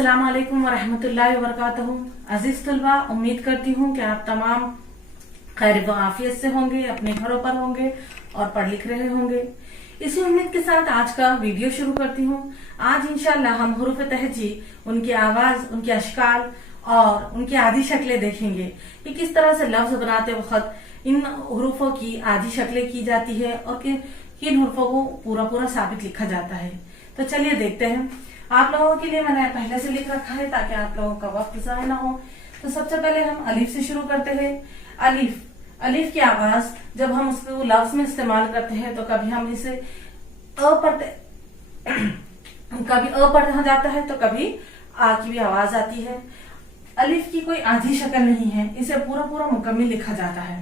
अस्सलाम वालेकुम वरहमतुल्लाहि वबरकातुहू। अजीज तलबा, उम्मीद करती हूँ कि आप तमाम खैर व आफियत से होंगे, अपने घरों पर होंगे और पढ़ लिख रहे होंगे। इसी उम्मीद के साथ आज का वीडियो शुरू करती हूँ। आज इंशाल्लाह हम हुरूफ तहजी, उनकी आवाज, उनके अशकाल और उनकी आदि शक्लें देखेंगे कि किस तरह से लफ्ज बनाते वक्त इन हुरूफों की आदि शक्लें की जाती है और किन हुरूफों को पूरा पूरा साबित लिखा जाता है। तो चलिए देखते हैं। आप लोगों के लिए मैंने पहले से लिख रखा है ताकि आप लोगों का वक्त जाया ना हो। तो सबसे पहले हम अलिफ से शुरू करते हैं। अलिफ अलिफ की आवाज जब हम उसको लफ्ज में इस्तेमाल करते हैं तो कभी हम इसे अ पढ़ते कभी अ पढ़ा जाता है तो कभी आ की भी आवाज आती है। अलिफ की कोई आधी शक्ल नहीं है, इसे पूरा पूरा मुकम्मल लिखा जाता है।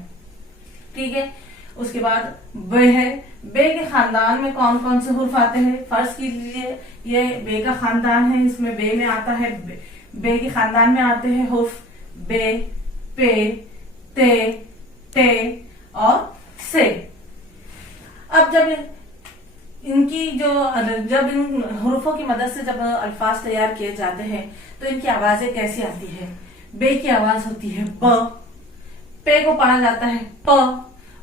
ठीक है। उसके बाद बे है। बे के खानदान में कौन कौन से हुर्फ आते हैं? फर्ज कीजिए ये बे का खानदान है, इसमें बे में आता है, बे के खानदान में आते हैं हुर्फ बे, पे, ते, टे और से। अब जब इन हुरूफों की मदद से जब अल्फाज तैयार किए जाते हैं तो इनकी आवाजें कैसी आती है? बे की आवाज होती है ब, पे को पढ़ा जाता है प,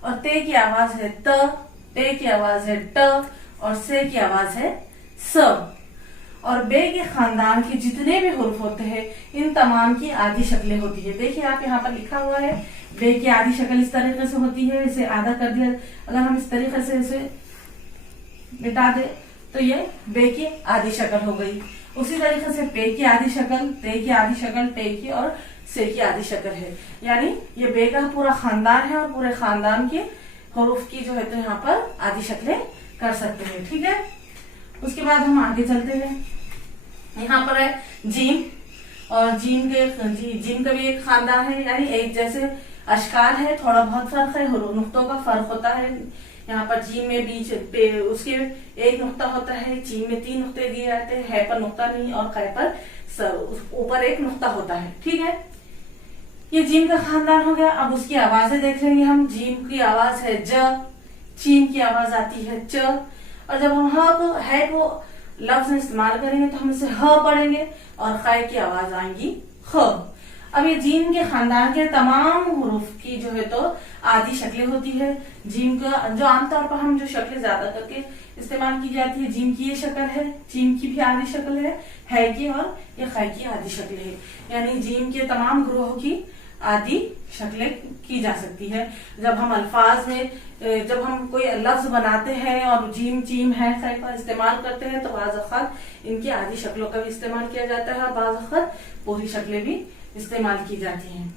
और ते की आवाज है त, टे की आवाज है ट और से की आवाज है स। और बे के खानदान के जितने भी हुर्फ होते हैं इन तमाम की आधी शक्लें होती है। देखिए आप यहाँ पर लिखा हुआ है बे की आधी शक्ल इस तरीके से होती है। इसे आधा कर दिया, अगर हम इस तरीके से इसे मिटा दे तो ये बे की आधी शक्ल हो गई। उसी तरीके से पे की आधी शक्ल, ते की आधी शक्ल, टे की और से की आधी शक्ल है। यानी ये बे का पूरा खानदान है और पूरे खानदान के हुरूफ की जो है तो यहाँ पर आधी शक्लें कर सकते हैं। ठीक है। उसके बाद हम आगे चलते हैं। यहाँ पर है जीम, और जीम का भी एक खानदान है, यानी एक जैसे अशकाल है, थोड़ा बहुत फर्क है, नुक्तों का फर्क होता है। यहाँ पर जीम में बीच पे उसके एक नुक्ता होता है, जीम में 3 नुक्ते दिए जाते हैं, है पर नुक्ता नहीं और कै पर ऊपर एक नुक्ता होता है। ठीक है। ये जीम का खानदान हो गया। अब उसकी आवाजें देख लेंगे हम। जीम की आवाज है ज, चीन की आवाज आती है च, और जब हम है को लफ्ज में इस्तेमाल करेंगे तो हम इसे ह पढ़ेंगे और कै की आवाज आएंगी ख। अब ये जीम के खानदान के तमाम हुरूफ की जो है तो आधी शक्लें होती है। जीम का जो आमतौर पर हम जो शक्लें ज्यादा करके इस्तेमाल की जाती है, जीम की ये शक्ल है, जीम की भी आधी शक्ल है की और ये कै की आधी शक्ल है। यानी जीम के तमाम ग्रोह की आदि शक्लें की जा सकती है। जब हम अल्फाज में जब हम कोई लफ्ज बनाते हैं और जीम, चीम, है, कै का इस्तेमाल करते हैं तो बाज़ वक़्त इनकी आदि शक्लों का भी इस्तेमाल किया जाता है और बाज़ वक़्त पूरी शक्लें भी इस्तेमाल की जाती हैं।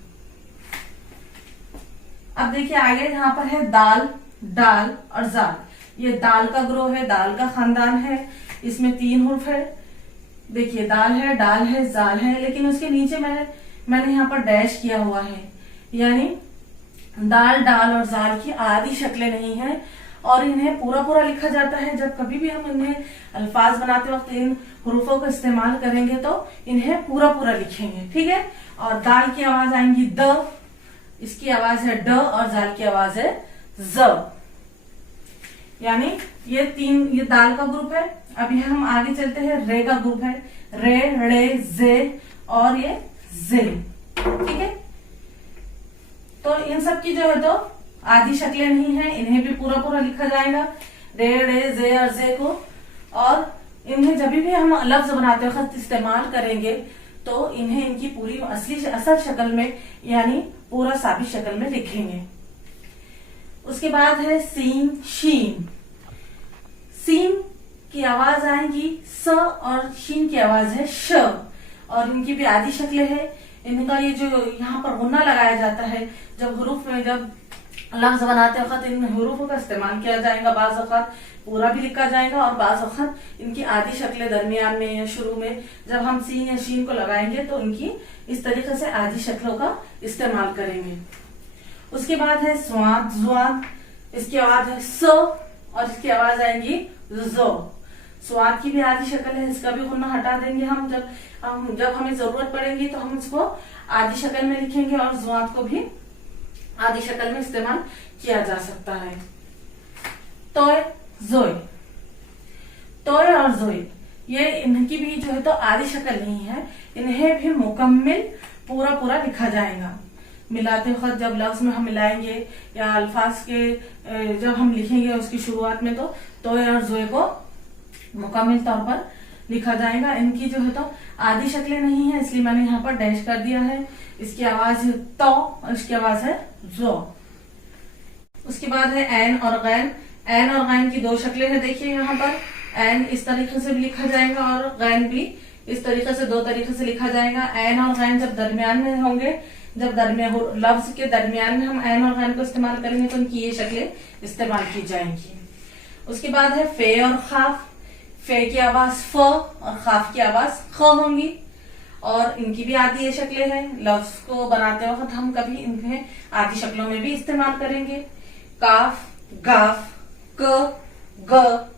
अब देखिए आगे यहाँ पर है दाल, डाल और जाल। ये दाल का ग्रोह है, दाल का खानदान है, इसमें 3 हुर्फ है। देखिए दाल है, डाल है, जाल है, लेकिन उसके नीचे मैंने यहाँ पर डैश किया हुआ है, यानी दाल, डाल और जाल की आधी शक्लें नहीं है और इन्हें पूरा पूरा लिखा जाता है। जब कभी भी हम इन्हें अल्फाज बनाते वक्त इन हुरूफों का इस्तेमाल करेंगे तो इन्हें पूरा पूरा लिखेंगे। ठीक है। और दाल की आवाज आएंगी द, इसकी आवाज है ड और जाल की आवाज है ज। यानी ये दाल का ग्रुप है। अभी हम आगे चलते हैं। रे का ग्रुप है, रे, रे, जे और ये जे। ठीक है। तो इन सब की जो है तो आधी शक्लें नहीं है, इन्हें भी पूरा पूरा लिखा जाएगा, रे, रे, जे और जे को। और इन्हें जब भी हम लफ्ज बनाते वक्त इस्तेमाल करेंगे तो इन्हें इनकी पूरी असल शक्ल में यानी पूरा साबित शक्ल में लिखेंगे। उसके बाद है सीन, शीन। सीन की आवाज आएगी स और शीन की आवाज है श, और इनकी भी आधी शक्लें है। इनका ये जो यहाँ पर गुन्ना लगाया जाता है, जब हुरूफ में जब लफ्ज बनाते वक्त इन हुरूफों का इस्तेमाल किया जाएगा, बाज़ वक़्त पूरा भी लिखा जाएगा और बाज़ वक़्त इनकी आधी शक्लें दरमियान में या शुरू में जब हम सीन या शीन को लगाएंगे तो इनकी इस तरीके से आधी शक्लों का इस्तेमाल करेंगे। उसके बाद है स्वाद, जुआद। इसकी आवाज है स और इसकी आवाज आएगी जो। स्वाद की भी आधी शक्ल है, इसका भी गुन्ना हटा देंगे हम। जब हमें जरूरत पड़ेगी तो हम इसको आधी शक्ल में लिखेंगे और जुआद को भी आधी शक्ल में इस्तेमाल किया जा सकता है। तोय, जोय। तोय और जोय ये इनकी भी जो है तो आधी शक्ल नहीं है, इन्हें भी मुकम्मिल पूरा पूरा लिखा जाएगा। मिलाते वक्त जब लफ्ज में हम मिलाएंगे या अल्फाज के जब हम लिखेंगे उसकी शुरुआत में तो और जोए को मुकम्मिल तौर पर लिखा जाएगा। इनकी जो है तो आधी शक्लें नहीं है, इसलिए मैंने यहाँ पर डैश कर दिया है। इसकी आवाज है तो और इसकी आवाज है जो। उसके बाद है ऐन और गैन। ऐन और गैन की 2 शक्लें हैं, देखिए यहाँ पर ऐन इस तरीके से भी लिखा जाएगा और गैन भी इस तरीके से, 2 तरीके से लिखा जाएगा। ऐन और गैन जब दरमियान में होंगे, जब लफ्ज के दरमियान में हम ऐन और गैन को इस्तेमाल करेंगे तो उनकी ये शक्लें इस्तेमाल की जाएंगी। उसके बाद है फे और खाफ। फे की आवाज फ और खाफ की आवाज ख होंगी और इनकी भी आधी ये शक्लें हैं। लफ्ज को बनाते वक्त हम कभी इन्हें आधी शक्लों में भी इस्तेमाल करेंगे। काफ, गाफ, क, ग,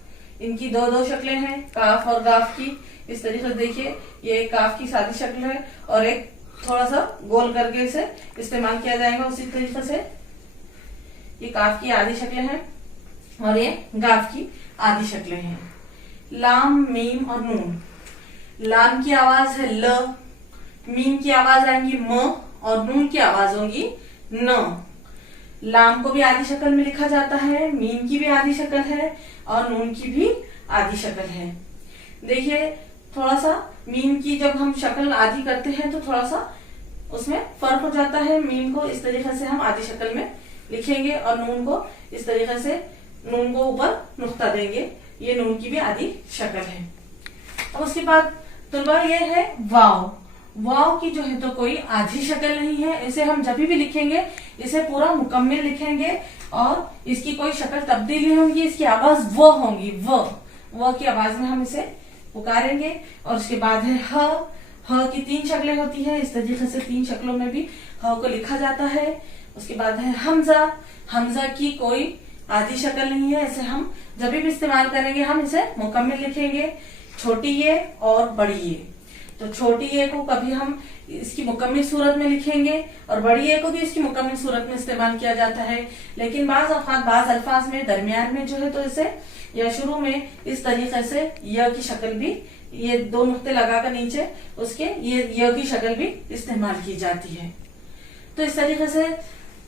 इनकी 2 शक्लें हैं, काफ और गाफ की। इस तरीके से देखिए, ये काफ की सादी शक्ल है और एक थोड़ा सा गोल करके इसे इस्तेमाल किया जाएगा। उसी तरीके से ये काफ की आधी शक्लें हैं और ये गाफ की आधी शक्लें हैं। लाम, मीम और नून। लाम की आवाज है ल, मीम की आवाज आएंगी म और नून की आवाज होगी न। लाम को भी आधी शक्ल में लिखा जाता है, मीम की भी आधी शक्ल है और नून की भी आधी शक्ल है। देखिए थोड़ा सा मीम की जब हम शक्ल आधी करते हैं तो थोड़ा सा उसमें फर्क हो जाता है। मीम को इस तरीके से हम आधी शक्ल में लिखेंगे और नून को इस तरीके से, नून को ऊपर नुक्ता देंगे, ये नून की भी आधी शक्ल है। अब उसके बाद तुलबा ये है वाव। वाव की जो है तो कोई आधी शक्ल नहीं है, इसे हम जब भी लिखेंगे इसे पूरा मुकम्मिल लिखेंगे और इसकी कोई शक्ल तब्दील नहीं होगी। इसकी आवाज वो होगी, वो की आवाज में हम इसे पुकारेंगे। और उसके बाद है ह की 3 शक्लें होती है, इस तरीके से 3 शक्लों में भी ह को लिखा जाता है। उसके बाद है हमजा। हमजा की कोई आधी शक्ल नहीं है, इसे हम जब भी इस्तेमाल करेंगे हम इसे मुकम्मिल लिखेंगे। छोटी ये और बड़ी ये, तो छोटी ये को कभी हम इसकी मुकम्मिल सूरत में लिखेंगे और बड़ी ये को भी इसकी मुकम्मिल सूरत में इस्तेमाल किया जाता है। लेकिन बाज अल्फाज में दरमियान में जो है तो इसे या शुरू में इस तरीके से य की शक्ल भी, ये 2 नुक्ते लगाकर नीचे उसके ये य की शक्ल भी इस्तेमाल की जाती है। तो इस तरीके से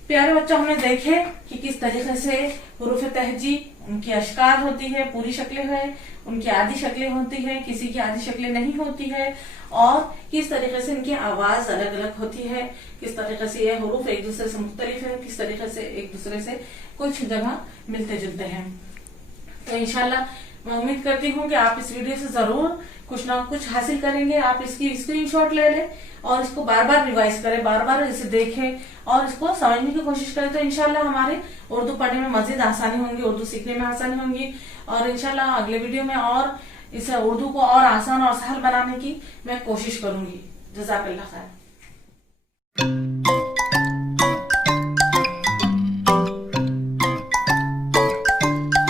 प्यारे बच्चों हमने देखे कि किस तरीके से हुरूफ तहजी उनकी अशकार होती है, पूरी शक्लें हैं, उनकी आधी शक्लें होती है, किसी की आधी शक्लें नहीं होती है और किस तरीके से इनकी आवाज अलग अलग होती है, किस तरीके से ये हुरूफ एक दूसरे से मुख्तलिफ है, किस तरीके से एक दूसरे से कुछ जगह मिलते जुलते हैं। तो इंशाल्लाह मैं उम्मीद करती हूँ कि आप इस वीडियो से जरूर कुछ ना कुछ हासिल करेंगे। आप इसकी स्क्रीनशॉट ले लें और इसको बार बार रिवाइज करें, बार बार इसे देखें और इसको समझने की कोशिश करें। तो इंशाल्लाह हमारे उर्दू पढ़ने में मजीद आसानी होंगी, उर्दू सीखने में आसानी होंगी और इंशाल्लाह अगले वीडियो में और इस उर्दू को और आसान और सहल बनाने की मैं कोशिश करूंगी। जज़ाकल्लाह खैर।